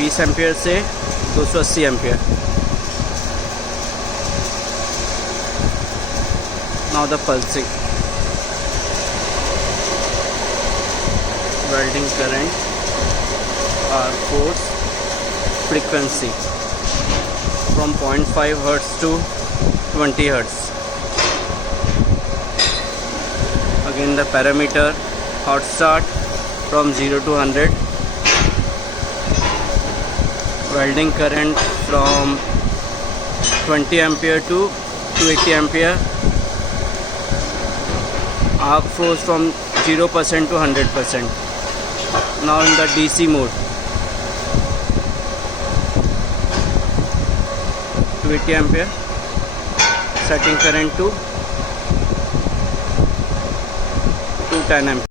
20 ampere से 280 ampere. Now the pulsing. Welding current, arc force, frequency from 0.5 Hz to 20 Hz. Again the parameter, hot start from 0 to 100, welding current from 20 ampere to 280 ampere, arc force from 0% to 100%. Now in the DC mode, 280 ampere, setting current to 210 ampere.